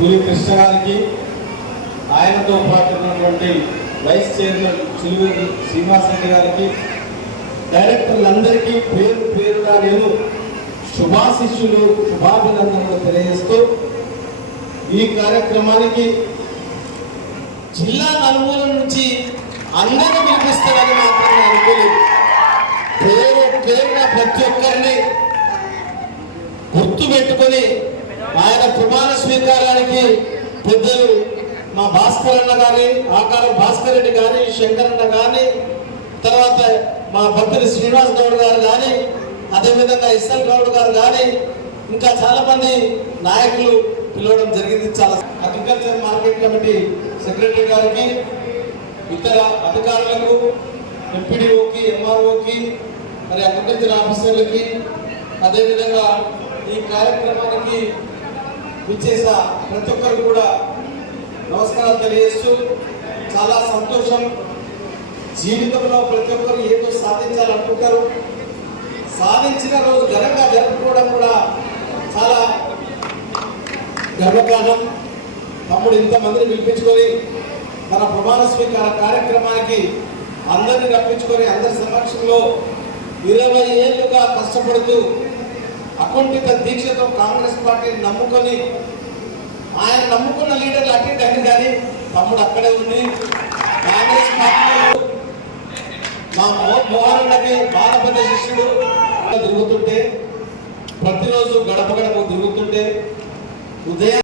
పులి కృష్ణ గారికి, ఆయనతో పాటు ఉన్నటువంటి వైస్ చైర్మన్ చిలువేరు శ్రీనివాసరెడ్డి గారికి, డైరెక్టర్లందరికీ పేరు పేరుగా నేను శుభాశిష్యులు శుభాభినందనలు తెలియజేస్తూ ఈ కార్యక్రమానికి జిల్లా నలుమూల నుంచి అందరినీ పిలిపిస్తారని మాత్రమే అనుకోలేదు. పేరు పేరున ప్రతి ఒక్కరిని గుర్తు పెట్టుకొని ఆయన ప్రమాణ స్వీకారానికి పెద్దలు మా భాస్కర్ అన్న కానీ, ఆకారం భాస్కర్ రెడ్డి కానీ, శంకర్ అన్న కానీ, తర్వాత మా భక్తులు శ్రీనివాస్ గౌడ్ గారు కానీ, అదేవిధంగా ఇస్సల్ గౌడ్ గారు కానీ, ఇంకా చాలా మంది నాయకులు పిలవడం జరిగింది. చాలా అగ్రికల్చర్ మార్కెట్ కమిటీ సెక్రటరీ గారికి, ఇతర అధికారులకు, ఎంపీడీఓకి, ఎంఆర్ఓకి, మరి అగ్రికల్చర్ ఆఫీసర్లకి, అదేవిధంగా ఈ కార్యక్రమానికి విచ్చేసిన ప్రతి ఒక్కరు కూడా నమస్కారాలు తెలియజేస్తూ చాలా సంతోషం. జీవితంలో ప్రతి ఒక్కరు ఏదో సాధించాలనుకుంటారు. సాధించిన రోజు ఘనంగా జరుపుకోవడం కూడా చాలా గర్వకారణం. తమ్ముడు ఇంతమందిని పిలిపించుకొని మన ప్రమాణ స్వీకార కార్యక్రమానికి అందరినీ రప్పించుకొని అందరి సమక్షంలో 20 ఏళ్ళుగా కష్టపడుతూ అకుంఠిత దీక్షతో కాంగ్రెస్ పార్టీని నమ్ముకొని ఆయన నమ్ముకున్న లీడర్లు అటెండ్ అయింది, కానీ తమ్ముడు అక్కడే ఉంది. కాంగ్రెస్ పార్టీలో మా మోహన్కి బాగా పెద్ద శిష్యుడు తిరుగుతుంటే, ప్రతిరోజు గడప గడప తిరుగుతుంటే ఉదయం